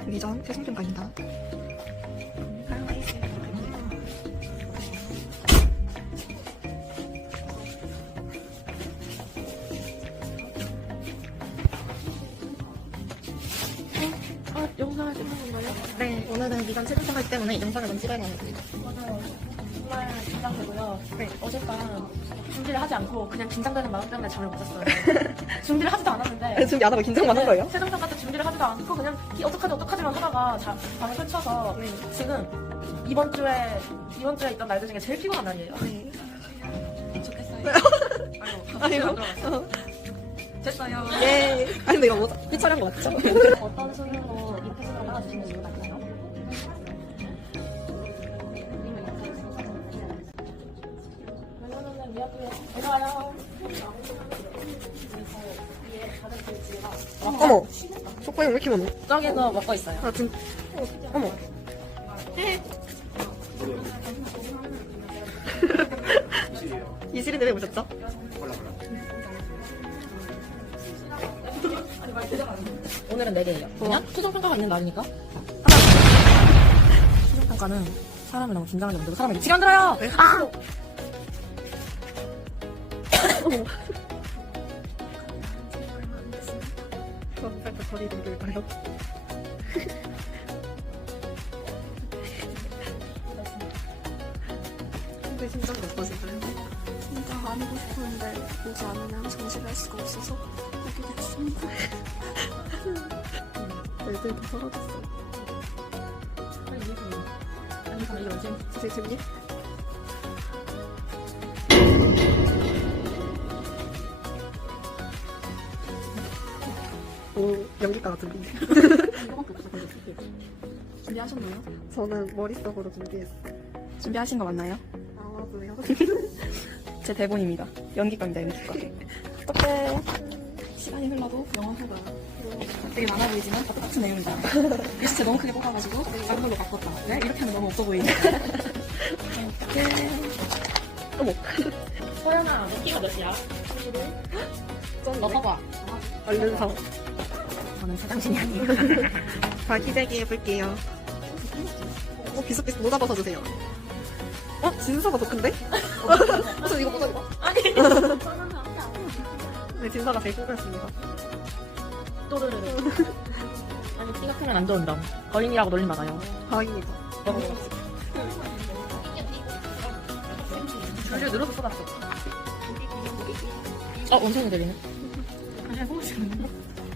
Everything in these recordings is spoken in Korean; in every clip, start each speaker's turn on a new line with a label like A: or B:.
A: 위전 세정평가입니다.
B: 영상을 찍는 건가요?
A: 네, 오늘은 위전 세정평가이기 때문에 영상을 먼저 찍어야 합니다.
B: 맞아요. 정말 긴장되고요. 네. 어젯밤 준비를 하지 않고 그냥 긴장되는 마음 때문에 잠을 못 잤어요. 준비를 하지도 않았는데.
A: 준비 안 하고 긴장만 한 거예요?
B: 세정평가 때 준비를 하지도 않고 그냥 어떡하지만 하다가 밤에 설쳐서 지금 이번 주에 있던 날들 중에 제일 피곤한 날이에요.
A: 네.
B: 좋겠어요.
A: 아이고.
B: 됐어요.
A: 예. 아니, 근데 이거 뭐, 삐처리한 거 맞죠?
B: 어떤 순으로 이렇게 순으로 나와주시는 이유가 있나요? 왜냐면은 미역국에 들어와요.
A: 어머. 초코향 왜 이렇게 많아?
B: 저기서 먹고 있어요.
A: 아, 어머. 이슬인데 왜 오셨죠?
B: 오늘은 4개예요. 그냥 최종평가가 있는 날이니까. 최종평가는 사람을 너무 긴장하게 만들고 사람을 미치게 만들어요.
A: 네.
B: 아!
A: 살짝 거리 좀 둘까요? 근데 심장이 어떠신가요?
C: 진짜 아니고 싶었는데 오지 않으면 정시를 할 수가 없어서 오게 됐습니다.
A: 애들 다 사라졌어.
B: 아니, 그럼 이게 뭐지?
A: 선생님? 오, 연기가 같은데.
C: 준비하셨나요?
A: 저는 머릿속으로 준비했어요.
C: 준비하신 거 맞나요?
A: 아마도요.
C: 제 대본입니다. 연기과입니다, 연기과. 어떡해. 시간이 흘러도 영화 후가 되게 많아 보이지만 다 똑같은 내용이다. 리스트 너무 크게 뽑아가지고 다른 걸로 바꿨다. 네? 이렇게 하면 너무 없어 보이니까. 어떡해.
A: 어머.
B: 소연아, 너 키가 몇이야? 너 봐봐.
A: 얼른 사.
B: 저는 제정신이 아니에요.
A: 자기 재기 해볼게요. 비슷비슷 모자 벗어주세요. 진서가 더 큰데? 무슨 이거 모자 이거?
B: 아니.
A: 네, 진서가 제일 궁금했습니다.
B: 또르르르. 아니, 키가 크면 안 좋은다. 거인이라고 놀림 받아요.
A: 다행이다.
B: 줄줄 늘어서 쏟았어. 원숭이 들리네. 아니, 소리 지르는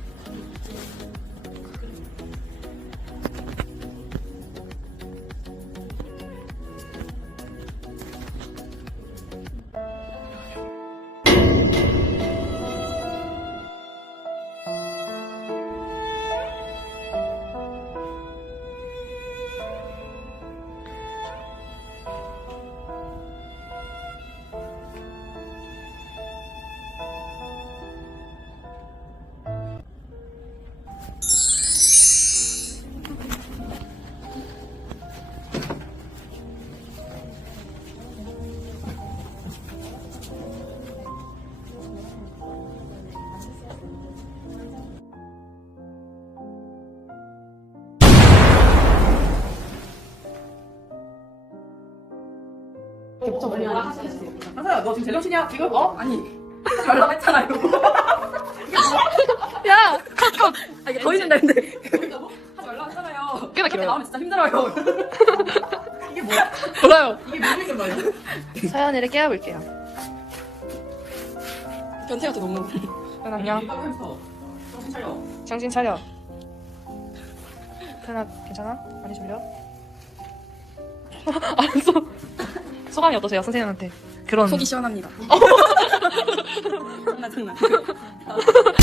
D: 하서야, 너 지금 제정신이야? 지금? 아니. 연락했잖아, 이거.
B: 야! 아, 이게 보이는다, 근데.
D: 하지 말라고 했잖아요.
B: 꽤나 길어요.
D: 나오면 진짜 힘들어요. 이게 뭐야?
B: 몰라요.
D: 이게 뭐겠단 말이야?
B: 서연이를 깨워볼게요.
C: 변태 같아, 너무.
B: 안녕.
D: 이거 햄스터. 정신 차려.
B: 정신 차려. 편아, 괜찮아? 많이 졸려? 알았어. 소감이 어떠세요, 선생님한테? 그런.
C: 속이 시원합니다. 장난.